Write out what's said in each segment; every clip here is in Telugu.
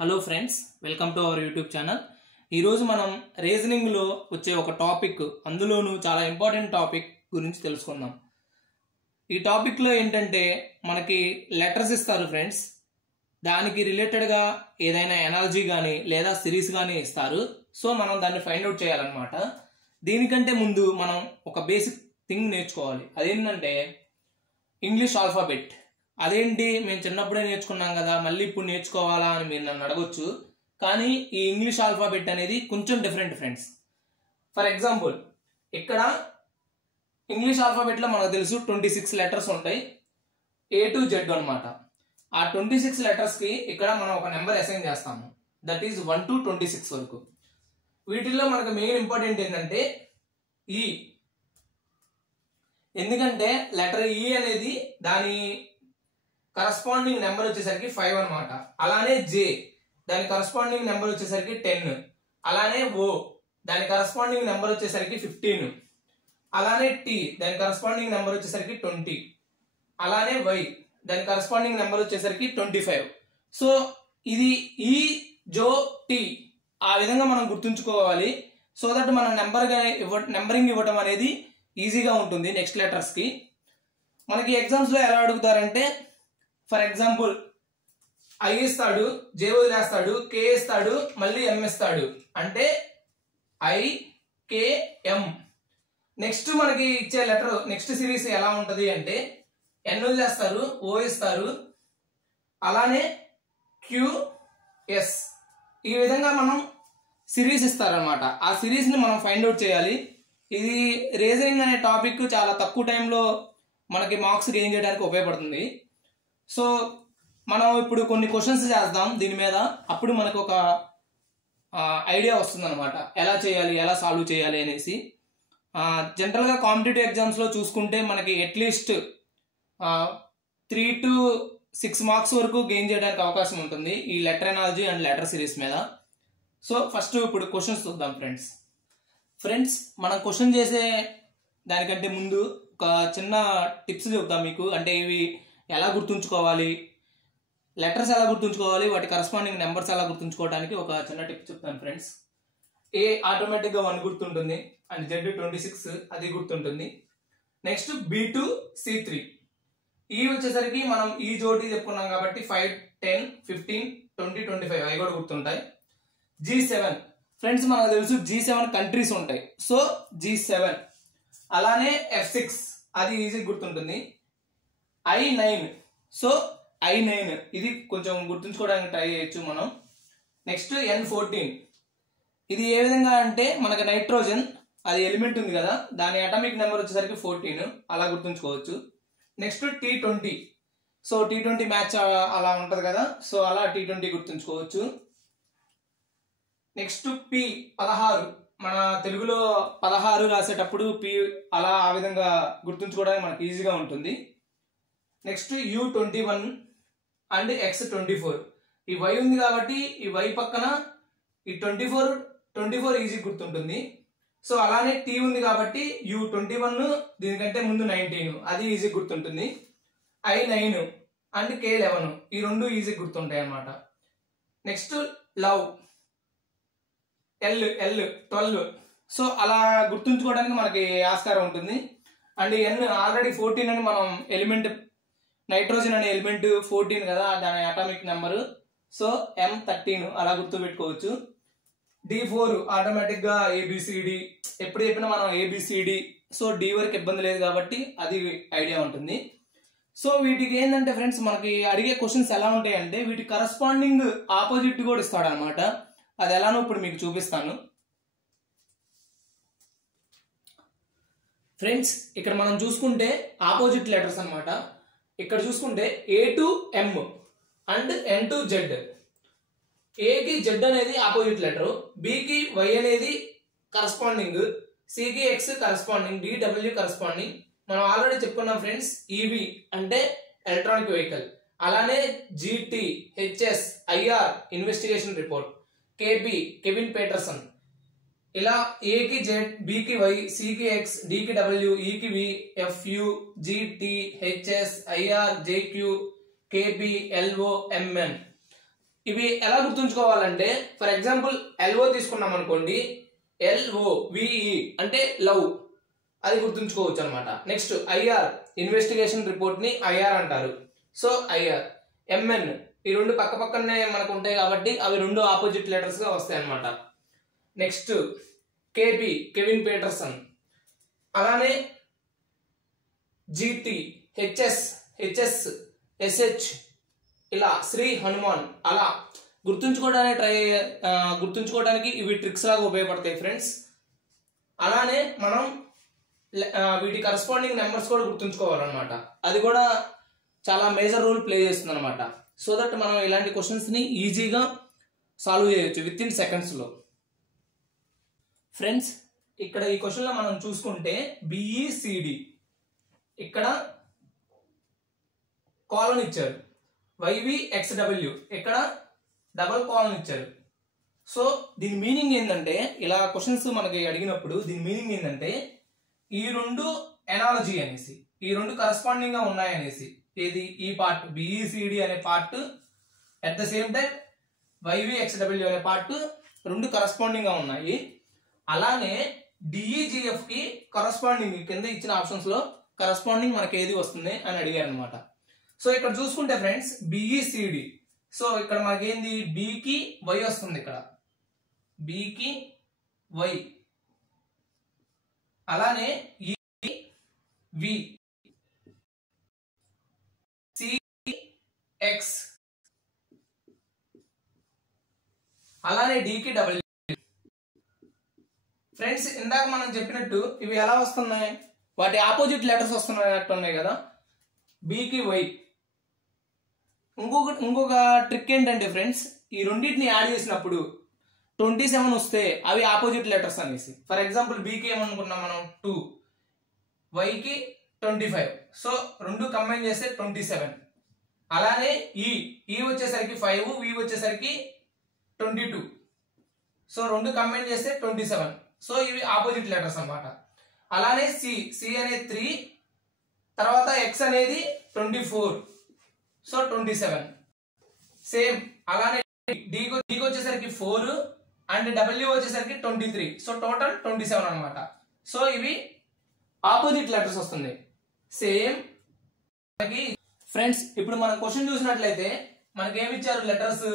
Hello friends, welcome to our YouTube channel. ఈరోజు మనం రీజనింగ్లో వచ్చే ఒక టాపిక్, అందులోనూ చాలా ఇంపార్టెంట్ టాపిక్ గురించి తెలుసుకుందాం. ఈ టాపిక్లో ఏంటంటే మనకి లెటర్స్ ఇస్తారు ఫ్రెండ్స్. దానికి రిలేటెడ్గా ఏదైనా ఎనాలజీ కానీ లేదా సిరీస్ కానీ ఇస్తారు. సో మనం దాన్ని ఫైండ్ అవుట్ చేయాలన్నమాట. దీనికంటే ముందు మనం ఒక బేసిక్ థింగ్ నేర్చుకోవాలి. అదేంటంటే ఇంగ్లీష్ ఆల్ఫాబెట్. అదేంటి, మేము చిన్నప్పుడే నేర్చుకున్నాం కదా, మళ్ళీ ఇప్పుడు నేర్చుకోవాలా అని మీరు నన్ను అడగొచ్చు. కానీ ఈ ఇంగ్లీష్ ఆల్ఫాబెట్ అనేది కొంచెం డిఫరెంట్ ఫ్రెండ్స్. ఫర్ ఎగ్జాంపుల్, ఇక్కడ ఇంగ్లీష్ ఆల్ఫాబెట్లో మనకు తెలుసు 26 లెటర్స్ ఉంటాయి, A to Z అనమాట. ఆ 26 లెటర్స్కి ఇక్కడ మనం ఒక నెంబర్ అసైన్ చేస్తాము, దట్ ఈస్ 1 to 26 వరకు. వీటిల్లో మనకు మెయిన్ ఇంపార్టెంట్ ఏంటంటే ఈ, ఎందుకంటే లెటర్ ఈ అనేది దాని కరస్పాండింగ్ నెంబర్ వచ్చేసరికి 5 అనమాట. అలానే జే దాని కరస్పాండింగ్ నెంబర్ వచ్చేసరికి 10. అలానే ఓ దాని కరస్పాండింగ్ నెంబర్ వచ్చేసరికి 15. అలానే టీ దాని కరస్పాండింగ్ నెంబర్ వచ్చేసరికి 20. అలానే వై దాని కరస్పాండింగ్ నెంబర్ వచ్చేసరికి 25. సో ఇది ఈ జో టీ ఆ విధంగా మనం గుర్తుంచుకోవాలి. సో దట్ మన నెంబరింగ్ ఇవ్వటం అనేది ఈజీగా ఉంటుంది నెక్స్ట్ లెటర్స్ కి. మనకి ఎగ్జామ్స్ లో ఎలా అడుగుతారంటే, ఫర్ ఎగ్జాంపుల్ ఐ ఇస్తాడు, జే వదిలేస్తాడు, కే ఇస్తాడు, మళ్ళీ ఎం ఇస్తాడు, అంటే ఐ కే ఎం. నెక్స్ట్ మనకి ఇచ్చే లెటర్ నెక్స్ట్ సిరీస్ ఎలా ఉంటది అంటే ఎన్ వదిలేస్తారు, ఓ ఇస్తారు, అలానే క్యూ ఎస్. ఈ విధంగా మనం సిరీస్ ఇస్తారనమాట. ఆ సిరీస్ ని మనం ఫైండ్ అవుట్ చేయాలి. ఇది రీజనింగ్ అనే టాపిక్ చాలా తక్కువ టైంలో మనకి మార్క్స్ గెయిన్ చేయడానికి ఉపయోగపడుతుంది. సో మనం ఇప్పుడు కొన్ని క్వశ్చన్స్ చేద్దాం దీని మీద. అప్పుడు మనకు ఒక ఐడియా వస్తుంది అనమాట, ఎలా చేయాలి, ఎలా సాల్వ్ చేయాలి అనేసి. జనరల్గా కాంపిటేటివ్ ఎగ్జామ్స్లో చూసుకుంటే మనకి అట్లీస్ట్ 3 to 6 మార్క్స్ వరకు గెయిన్ చేయడానికి అవకాశం ఉంటుంది ఈ letter analogy and letter series మీద. సో ఫస్ట్ ఇప్పుడు క్వశ్చన్స్ చూద్దాం ఫ్రెండ్స్. మనం క్వశ్చన్ చేసే దానికంటే ముందు ఒక చిన్న టిప్స్ చెప్తాం మీకు. అంటే ఇవి ఎలా గుర్తుంచుకోవాలి, లెటర్స్ ఎలా గుర్తుంచుకోవాలి, వాటి కరస్పాండింగ్ నెంబర్స్ ఎలా గుర్తుంచుకోవడానికి ఒక చిన్న టిప్ చెప్తాను ఫ్రెండ్స్. ఏ ఆటోమేటిక్గా 1 గుర్తుంటుంది, అండ్ జెడ్ 26 అది గుర్తుంటుంది. Next B to C3. ఈ వచ్చేసరికి మనం ఈ జోటి చెప్పుకున్నాం కాబట్టి 5, 10, 15, 20, 25 అవి కూడా గుర్తుంటాయి. G7 ఫ్రెండ్స్, మనకు తెలుసు G7 కంట్రీస్ ఉంటాయి, సో G7. అలానే F6 అది ఈజీ గుర్తుంటుంది. I9 సో I9 ఇది కొంచెం గుర్తుంచుకోవడానికి ట్రై చేయొచ్చు మనం. నెక్స్ట్ N14 ఇది ఏ విధంగా అంటే మనకు నైట్రోజన్ అది ఎలిమెంట్ ఉంది కదా, దాని అటామిక్ నెంబర్ వచ్చేసరికి 14, అలా గుర్తుంచుకోవచ్చు. Next T20 so T20 match అలా ఉంటది కదా, సో అలా T20 గుర్తుంచుకోవచ్చు. నెక్స్ట్ P16 మన తెలుగులో 16 రాసేటప్పుడు P అలా ఆ విధంగా గుర్తుంచుకోవడానికి మనకి ఈజీగా ఉంటుంది. Next U21 and X24. ఈ Y ఉంది కాబట్టి ఈ Y పక్కన ఈ 24 ఈజీ గుర్తుంటుంది. సో అలానే T ఉంది కాబట్టి U21 దీనికంటే ముందు 19 అది ఈజీ గుర్తుంటుంది. I9 అండ్ K11 ఈ రెండు ఈజీ గుర్తుంటాయి అన్నమాట. నెక్స్ట్ లవ్ L 12 సో అలా గుర్తుంచుకోవడానికి మనకి ఆస్కారం ఉంటుంది. అండ్ N ఆల్రెడీ 14 అని మనం ఎలిమెంట్ నైట్రోజన్ అనే ఎలిమెంట్ 14 కదా, దాని అటామిక్ నెంబరు, సో M13 అలా గుర్తు పెట్టుకోవచ్చు. D4 ఆటోమేటిక్ గా ABCD, ఎప్పుడు చెప్పినా మనం ABCD, సో D వరకు ఇబ్బంది లేదు కాబట్టి అది ఐడియా ఉంటుంది. సో వీటికి ఏంటంటే ఫ్రెండ్స్, మనకి అడిగే క్వశ్చన్స్ ఎలా ఉంటాయి అంటే వీటి కరస్పాండింగ్ ఆపోజిట్ కూడా ఇస్తాడు అనమాట. అది ఎలానో ఇప్పుడు మీకు చూపిస్తాను ఫ్రెండ్స్. ఇక్కడ మనం చూసుకుంటే ఆపోజిట్ లెటర్స్ అనమాట. ఇక్కడ చూసుకుంటే A to M and N to Z. A కి Z అనేది ఆపోజిట్ లెటర్, B కి Y అనేది కరస్పాండింగ్, C కి X corresponding, D W corresponding. మనం ఆల్రెడీ చెప్పుకున్నాం ఫ్రెండ్స్, EV అంటే ఎలక్ట్రానిక్ వెహికల్. అలానే GT HS IR investigation report, KB Kevin Pietersen. ఇలా A కి Z, B కి Y, C కి X, D కి W, E కి V, FU, GT HS IR JQ KB LO MN. ఇవి ఎలా గుర్తుంచుకోవాలంటే ఫర్ ఎగ్జాంపుల్ ఎల్ఓ తీసుకున్నాం అనుకోండి, LOVE అంటే లవ్, అది గుర్తుంచుకోవచ్చు అనమాట. నెక్స్ట్ IR ఇన్వెస్టిగేషన్ రిపోర్ట్ ని IR అంటారు. So IR. MN ఈ రెండు పక్క పక్కనే మనకు ఉంటాయి కాబట్టి అవి రెండు ఆపోజిట్ లెటర్స్ గా వస్తాయి అనమాట. నెక్స్ట్ KP కెవిన్ పీటర్సన్, అలానే GT HS SH ఇలా శ్రీ హనుమాన్. అలా గుర్తుంచుకోవడానికి ఇవి ట్రిక్స్ లాగా ఉపయోగపడతాయి ఫ్రెండ్స్. అలానే మనం వీటి కరస్పాండింగ్ నెంబర్స్ కూడా గుర్తుంచుకోవాలన్నమాట. అది కూడా చాలా మేజర్ రోల్ ప్లే చేస్తుంది అనమాట. సో దట్ మనం ఇలాంటి క్వశ్చన్స్ ని ఈజీగా సాల్వ్ చేయొచ్చు విత్ ఇన్ సెకండ్స్ లో. ఫ్రెండ్స్ ఇక్కడ ఈ క్వశ్చన్ లో మనం చూసుకుంటే BECD ఇక్కడ కాలన్ ఇచ్చారు, YVXW ఇక్కడ డబల్ కాలన్ ఇచ్చారు. సో దీని మీనింగ్ ఏంటంటే, ఇలా క్వశ్చన్స్ మనకి అడిగినప్పుడు దీని మీనింగ్ ఏంటంటే ఈ రెండు ఎనాలజీ అనేసి, ఈ రెండు కరస్పాండింగ్ గా ఉన్నాయనేసి. ఇది ఈ పార్ట్ BECD అనే part, at the same time YVXW అనే పార్ట్ రెండు కరస్పాండింగ్ గా ఉన్నాయి. అలానే DEGF కి కరస్పాండింగ్ కింద ఇచ్చిన ఆప్షన్స్ లో కరస్పాండింగ్ మనకి ఏది వస్తుంది అని అడిగారు అనమాట. సో ఇక్కడ చూసుకుంటే ఫ్రెండ్స్ BECD, సో ఇక్కడ మనకేంది B కి Y వస్తుంది, ఇక్కడ B కి Y, అలానే E కి V, C కి X, అలానే D కి W. ఫ్రెండ్స్ ఇందాక మనం చెప్పినట్టు ఇవి ఎలా వస్తున్నాయి, వాటి ఆపోజిట్ లెటర్స్ వస్తున్నాయి కదా, B కి Y. ఇంకొక ట్రిక్ ఏంటంటే ఫ్రెండ్స్, ఈ రెండింటిని యాడ్ చేసినప్పుడు 27 వస్తే అవి ఆపోజిట్ లెటర్స్ అనేసి. ఫర్ ఎగ్జాంపుల్ B కి ఏమనుకున్నాం మనం 2, Y కి 25, సో రెండు కంబైన్ చేస్తే 27. అలానే E వచ్చేసరికి 5, V వచ్చేసరికి 22, సో రెండు కంబైన్ చేస్తే 27, సో ఇవి ఆపోజిట్ లెటర్స్ అన్నమాట. అలానే C అనేది 3, తర్వాత X అనేది 24, సో 27. సేమ్ అలానే D వచ్చేసరికి 4 అండ్ W వచ్చేసరికి 23, సో టోటల్ 27 అన్నమాట. సో ఇవి ఆపోజిట్ లెటర్స్ వస్తుంది. సేమ్ ఫ్రెండ్స్ ఇప్పుడు మనం క్వశ్చన్ చూసినట్లయితే మనకి ఏమి ఇచ్చారు లెటర్స్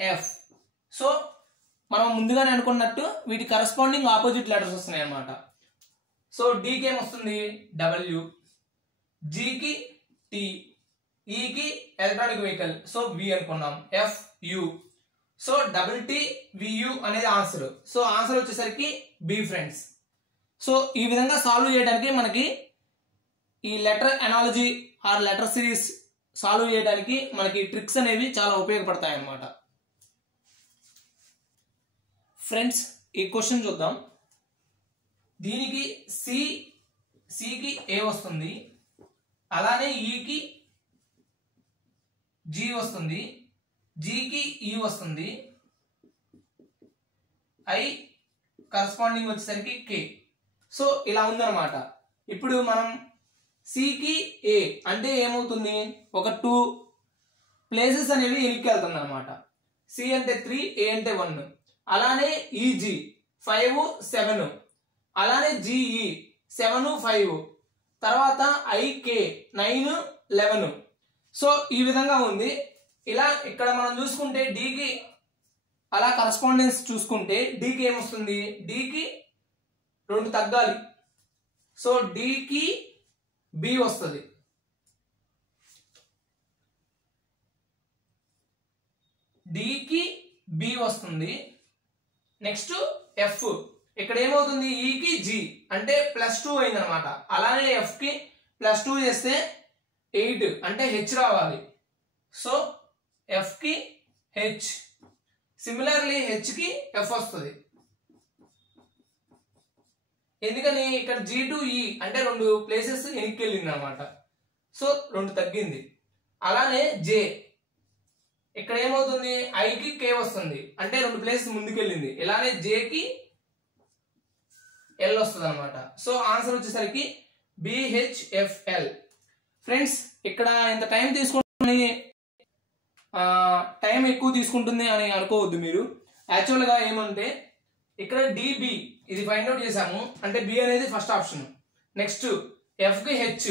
DGEF. సో మనం ముందుగానే అనుకున్నట్టు వీటి కరస్పాండింగ్ ఆపోజిట్ లెటర్స్ వస్తున్నాయి అన్నమాట. సో D కి ఏమొస్తుంది W, G కి T, E కి ఎలక్ట్రానిక్ వెహికల్, సో V అనుకున్నాం, FU, సో TTVU అనేది ఆన్సర్. సో ఆన్సర్ వచ్చేసరికి B ఫ్రెండ్స్. సో ఈ విధంగా సాల్వ్ చేయడానికి మనకి ఈ letter analogy R letter series solve చేయడానికి మనకి ట్రిక్స్ అనేవి చాలా ఉపయోగపడతాయి అన్నమాట. ఫ్రెండ్స్ ఈ క్వశ్చన్ చూద్దాం. దీనికి C కి A వస్తుంది, అలానే E కి G వస్తుంది, G కి E వస్తుంది, I కరస్పాండింగ్ వచ్చేసరికి K. సో ఇలా ఉందన్నమాట. ఇప్పుడు మనం C కి A అంటే ఏమవుతుంది, ఒక 2 ప్లేసెస్ అనేవి ఎనికి వెళ్తుంది అనమాట. C అంటే 3, A అంటే 1. అలానే EG 5, 7, అలానే GE 7, 5, తర్వాత IK 9, 11. సో ఈ విధంగా ఉంది. ఇలా ఇక్కడ మనం చూసుకుంటే D కి అలా కరస్పాండెన్స్ చూసుకుంటే D కి ఏమొస్తుంది, D కి 2 తగ్గాలి, సో D కి B వస్తుంది. D కి B వస్తుంది. నెక్స్ట్ F, ఇక్కడ ఏమవుతుంది E కి G అంటే +2 అయింది అనమాట. అలానే F కి +2 చేస్తే 8 అంటే H రావాలి, సో F కి H. సిమిలర్లీ H కి F వస్తుంది. ఎందుకని ఇక్కడ G to E అంటే 2 ప్లేసెస్ వెనక్కి వెళ్ళింది అనమాట, సో 2 తగ్గింది. అలానే J, ఇక్కడ ఏమవుతుంది I కి K వస్తుంది అంటే 2 ప్లేసెస్ ముందుకెళ్ళింది. ఇలానే J కి L వస్తుంది అనమాట. సో ఆన్సర్ వచ్చేసరికి BHFL. ఫ్రెండ్స్ ఇక్కడ ఇంత టైం తీసుకుంటుంది, టైం ఎక్కువ తీసుకుంటుంది అని అనుకోవద్దు మీరు. యాక్చువల్గా ఏమంటే ఇక్కడ డిబి ఇది ఫైండ్ అవుట్ చేసాము అంటే బి అనేది ఫస్ట్ ఆప్షన్. నెక్స్ట్ ఎఫ్ కి హెచ్,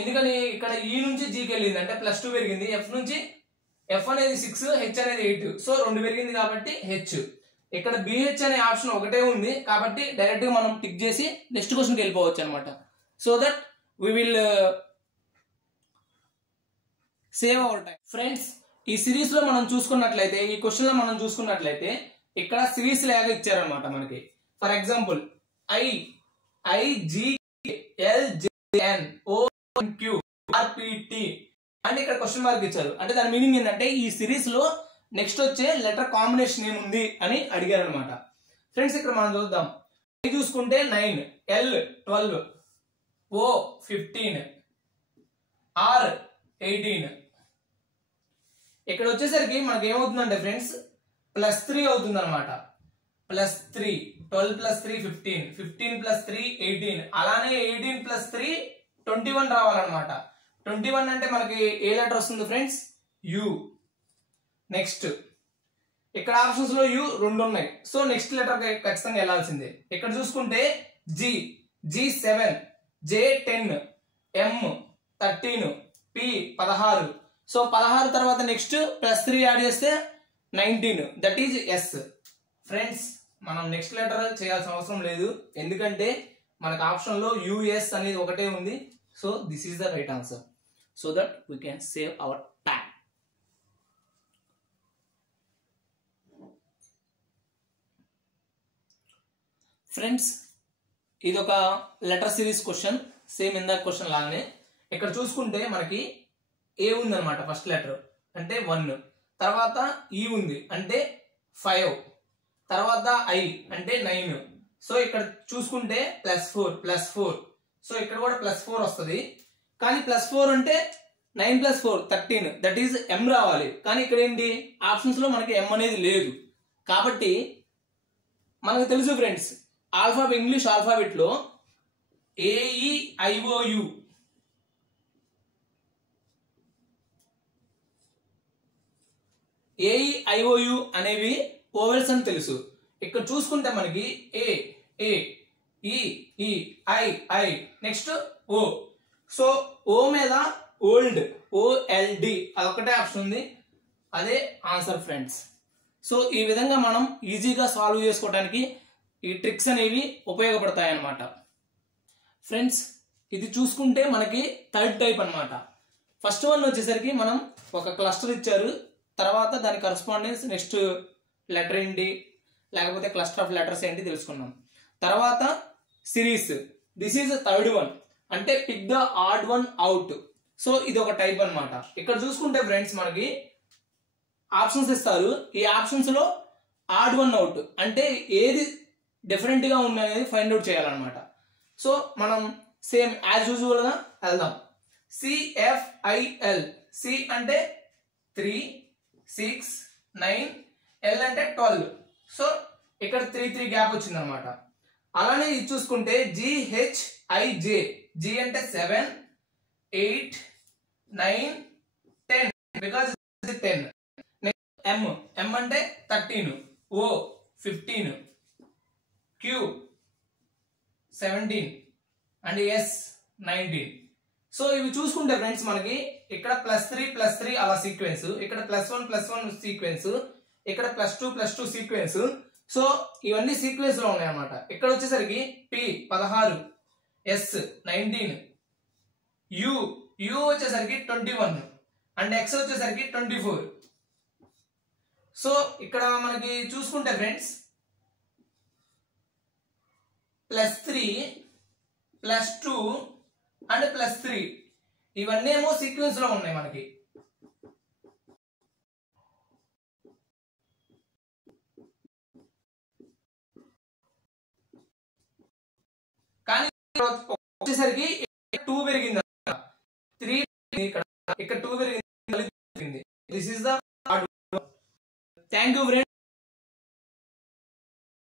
ఎందుకని ఇక్కడ ఈ నుంచి జీకి వెళ్ళింది అంటే +2 పెరిగింది. ఎఫ్ నుంచి ఎఫ్ అనేది 6, హెచ్ అనేది 8, సో 2 పెరిగింది కాబట్టి హెచ్. ఇక్కడ బిహెచ్ అనే ఆప్షన్ ఒకటే ఉంది కాబట్టి డైరెక్ట్ గా మనం టిక్ చేసి నెక్స్ట్ క్వశ్చన్కి వెళ్ళిపోవచ్చు అనమాట. So that we will save our time. Friends ఈ సిరీస్ లో మనం చూసుకున్నట్లయితే, ఈ క్వశ్చన్ లో మనం చూసుకున్నట్లయితే ఇక్కడ సిరీస్ లాగా ఇచ్చారనమాట మనకి. ఫర్ ఎగ్జాంపుల్ IGLJNOQ అంటే ఇక్కడ క్వశ్చన్ మార్క్ ఇచ్చారు. అంటే దాని మీనింగ్ ఏంటంటే ఈ సిరీస్ లో నెక్స్ట్ వచ్చే లెటర్ కాంబినేషన్ ఏముంది అని అడిగారు అనమాట. ఫ్రెండ్స్ ఇక్కడ మనం చూద్దాం. I చూసుకుంటే 9, L 12, O 15, R 18. ఇక్కడ వచ్చేసరికి మనకి ఏమవుతుందంటే ఫ్రెండ్స్ +3 అవుతుంది అనమాట. +3, 12 + 3 15, 15 + 3 18, అలానే 18 + 3 21 రావాలన్నమాట. 21 అంటే మనకి ఏ లెటర్ వస్తుంది ఫ్రెండ్స్? యు. నెక్స్ట్ ఇక్కడ ఆప్షన్స్ లో యు 2 ఉన్నాయి, సో నెక్స్ట్ లెటర్ ఖచ్చితంగా వెళ్ళాల్సిందే. ఇక్కడ చూసుకుంటే G, G7, J10, M 13, P 16. So 16 తర్వాత నెక్స్ట్ +3 యాడ్ చేస్తే 19, దట్ ఈజ్ ఎస్. ఫ్రెండ్స్ మనం నెక్స్ట్ లెటర్ చేయాల్సిన అవసరం లేదు, ఎందుకంటే మనకు ఆప్షన్ లో యుఎస్ అనేది ఒకటే ఉంది. So this is the right answer, so that we can save our time. Friends ఇది ఒక లెటర్ సిరీస్ క్వశ్చన్, సేమ్ ఇందాక క్వశ్చన్ లాగానే. ఇక్కడ చూసుకుంటే మనకి ఏ ఉంది అనమాట, ఫస్ట్ లెటర్ అంటే 1, తర్వాత ఈ ఉంది అంటే 5, తర్వాత I అంటే 9. సో ఇక్కడ చూసుకుంటే +4, సో ఇక్కడ కూడా +4 వస్తుంది. కానీ +4 అంటే 9 + 4 13, దట్ ఈజ్ M రావాలి. కానీ ఇక్కడ ఏంటి ఆప్షన్స్ లో మనకి M అనేది లేదు. కాబట్టి మనకు తెలుసు ఫ్రెండ్స్, ఇంగ్లీష్ ఆల్ఫాబెట్ లో AEIOU అనేవి ఓవెల్స్ అని తెలుసు. ఇక్కడ చూసుకుంటే మనకి A E E I next O. So O మీద ఓల్డ్ OLD అదొకటే ఆప్షన్ ఉంది, అదే ఆన్సర్ ఫ్రెండ్స్. సో ఈ విధంగా మనం ఈజీగా సాల్వ్ చేసుకోవడానికి ఈ ట్రిక్స్ అనేవి ఉపయోగపడతాయి అన్నమాట. ఫ్రెండ్స్ ఇది చూసుకుంటే మనకి థర్డ్ టైప్ అన్నమాట. ఫస్ట్ వన్ వచ్చేసరికి మనం ఒక క్లస్టర్ ఇచ్చారు, తర్వాత దాని కరస్పాండెన్స్ నెక్స్ట్ లెటర్ ఏంటి, లేకపోతే క్లస్టర్ ఆఫ్ లెటర్స్ ఏంటి తెలుసుకున్నాం. తర్వాత series, this is third one, అంటే pick the odd one out. So ఇది ఒక టైప్ అన్నమాట. ఇక్కడ చూసుకుంటే ఫ్రెండ్స్ మనకి ఆప్షన్స్ ఇస్తారు, ఈ ఆప్షన్స్ లో ఆడ్ వన్ అవుట్ అంటే ఏది డిఫరెంట్ గా ఉంది అనేది ఫైండ్ అవుట్ చేయాలన్నమాట. సో మనం సేమ్ యాజ్ యూజువల్ గా వెళ్దాం. CFIL, C అంటే 3, 6, 9, L అంటే 12. సో ఇక్కడ 3 గ్యాప్ వచ్చింది అనమాట. అలానే ఇది చూసుకుంటే GHIJ, G అంటే 7, 8, 9, 10 బికాజ్ 10. M అంటే 13, O 15, Q 17 and S 19. So ఇవి చూసుకుంటే ఫ్రెండ్స్ మనకి ఇక్కడ +3 అలా సీక్వెన్స్, ఇక్కడ +1 సీక్వెన్స్, ఇక్కడ +2 సీక్వెన్స్. సో ఇవన్నీ సీక్వెన్స్ లో ఉన్నాయి అన్నమాట. ఇక్కడ వచ్చేసరికి P 16, S 19, U వచ్చేసరికి 21 అండ్ X వచ్చేసరికి 24. సో ఇక్కడ మనకి చూసుకుంటే ఫ్రెండ్స్ +3, +2 అండ్ +3 ఇవన్నీ ఏమో సీక్వెన్స్ లో ఉన్నాయి మనకి. కానీ వచ్చేసరికి 2 పెరిగింది, 3 ఇక్కడ 2 పెరిగింది. This is the thank you friends.